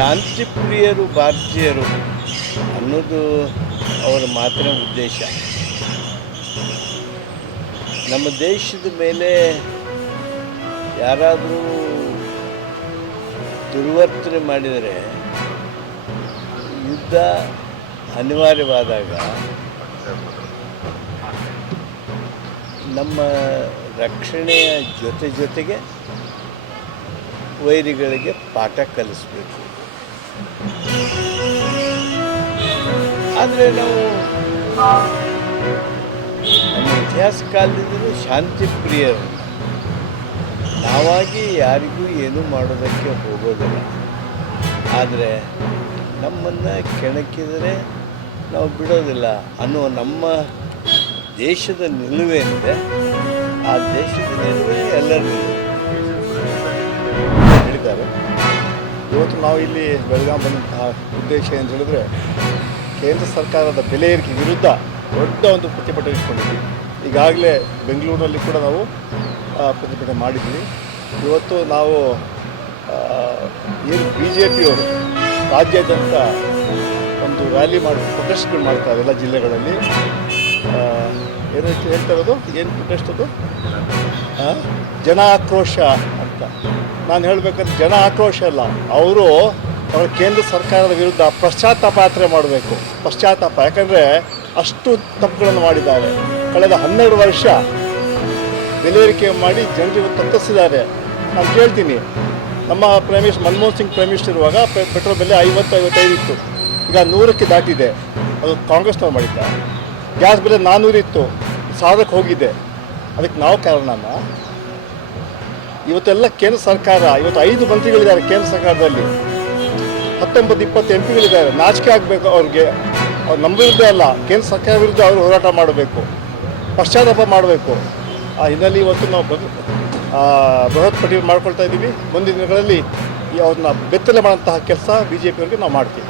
ಶಾಂತಿ ಪ್ರಿಯರು ಭಾರತೀಯರು ಅನ್ನೋದು ಅವರ ಮಾತಿನ ಉದ್ದೇಶ. ನಮ್ಮ ದೇಶದ ಮೇಲೆ ಯಾರಾದರೂ ದುರ್ವರ್ತನೆ ಮಾಡಿದರೆ ಯುದ್ಧ ಅನಿವಾರ್ಯವಾದಾಗ ನಮ್ಮ ರಕ್ಷಣೆಯ ಜೊತೆಗೆ ವೈರಿಗಳಿಗೆ ಪಾಠ ಕಲಿಸಬೇಕು. ಆದರೆ ನಾವು ನಮ್ಮ ಇತಿಹಾಸ ಕಾಲದಿಂದಲೂ ಶಾಂತಿ ಪ್ರಿಯರು, ನಾವಾಗಿ ಯಾರಿಗೂ ಏನೂ ಮಾಡೋದಕ್ಕೆ ಹೋಗೋದಿಲ್ಲ. ಆದರೆ ನಮ್ಮನ್ನು ಕೆಣಕಿದರೆ ನಾವು ಬಿಡೋದಿಲ್ಲ ಅನ್ನೋ ನಮ್ಮ ದೇಶದ ನಿಲುವೇನಿದೆ, ಆ ದೇಶದ ನಿಲುವೇ ಎಲ್ಲರೂ ಹೇಳಿದ್ದಾರೆ. ಇವತ್ತು ನಾವು ಇಲ್ಲಿ ಬೆಳಗಾವಿ ಬಂದಂತಹ ಉದ್ದೇಶ ಏನು ಹೇಳಿದ್ರೆ, ಕೇಂದ್ರ ಸರ್ಕಾರದ ಬೆಲೆ ಏರಿಕೆ ವಿರುದ್ಧ ದೊಡ್ಡ ಒಂದು ಪ್ರತಿಭಟನೆ ಇಟ್ಕೊಂಡಿದ್ವಿ. ಈಗಾಗಲೇ ಬೆಂಗಳೂರಿನಲ್ಲಿ ಕೂಡ ನಾವು ಪ್ರತಿಭಟನೆ ಮಾಡಿದ್ವಿ. ಇವತ್ತು ನಾವು ಏನು BJPಯವರು ರಾಜ್ಯಾದ್ಯಂತ ಒಂದು ರ್ಯಾಲಿ ಮಾಡಿ ಪ್ರೊಟೆಸ್ಟ್ಗಳು ಮಾಡ್ತಾರೆ ಎಲ್ಲ ಜಿಲ್ಲೆಗಳಲ್ಲಿ. ಏನು ಹೇಳ್ತಾ ಇರೋದು, ಏನು ಪ್ರೊಟೆಸ್ಟ್ ಅದು, ಜನ ಆಕ್ರೋಶ ಅಂತ. ನಾನು ಹೇಳಬೇಕಂದ್ರೆ ಜನ ಆಕ್ರೋಶ ಅಲ್ಲ, ಅವರು ಅವರ ಕೇಂದ್ರ ಸರ್ಕಾರದ ವಿರುದ್ಧ ಪಶ್ಚಾತ್ತಾಪ ಮಾಡಬೇಕು. ಪಶ್ಚಾತ್ತಾಪ, ಯಾಕಂದರೆ ಅಷ್ಟು ತಪ್ಪುಗಳನ್ನು ಮಾಡಿದ್ದಾರೆ. ಕಳೆದ 12 ವರ್ಷ ಬೆಲೆ ಏರಿಕೆ ಮಾಡಿ ಜನರಿಗೆ ತಪ್ಪಿಸಿದ್ದಾರೆ. ನಾನು ಕೇಳ್ತೀನಿ, ನಮ್ಮ ಮನಮೋಹನ್ ಸಿಂಗ್ ಪ್ರೈಮ್ ಮಿನಿಸ್ಟರ್ ಇರುವಾಗ ಪೆಟ್ರೋಲ್ ಬೆಲೆ 50-55 ಇತ್ತು, ಈಗ 100ಕ್ಕೆ ದಾಟಿದೆ. ಅದು ಕಾಂಗ್ರೆಸ್ನವ್ರು ಮಾಡಿದ್ದ. ಗ್ಯಾಸ್ ಬೆಲೆ 400 ಇತ್ತು, 1000ಕ್ಕೆ ಹೋಗಿದೆ. ಅದಕ್ಕೆ ನಾವು ಕಾರಣನ? ಇವತ್ತೆಲ್ಲ ಕೇಂದ್ರ ಸರ್ಕಾರ, ಇವತ್ತು 5 ಮಂತ್ರಿಗಳಿದ್ದಾರೆ ಕೇಂದ್ರ ಸರ್ಕಾರದಲ್ಲಿ, 19-20 MP ಗಳಿದ್ದಾರೆ. ನಾಚಿಕೆ ಆಗಬೇಕು ಅವ್ರಿಗೆ. ಅವ್ರು ನಮ್ಮ ವಿರುದ್ಧ ಅಲ್ಲ, ಕೇಂದ್ರ ಸರ್ಕಾರ ವಿರುದ್ಧ ಅವರು ಹೋರಾಟ ಮಾಡಬೇಕು, ಪಶ್ಚಾತ್ತಾಪ ಮಾಡಬೇಕು. ಆ ಹಿನ್ನೆಲೆ ಇವತ್ತು ನಾವು ಬೃಹತ್ ಪಟ್ಟಿ ಮಾಡ್ಕೊಳ್ತಾ ಇದ್ದೀವಿ. ಮುಂದಿನ ದಿನಗಳಲ್ಲಿ ಅವ್ರನ್ನ ಬೆತ್ತಲೆ ಮಾಡೋಂತಹ ಕೆಲಸ BJPಯವ್ರಿಗೆ ನಾವು ಮಾಡ್ತೀವಿ.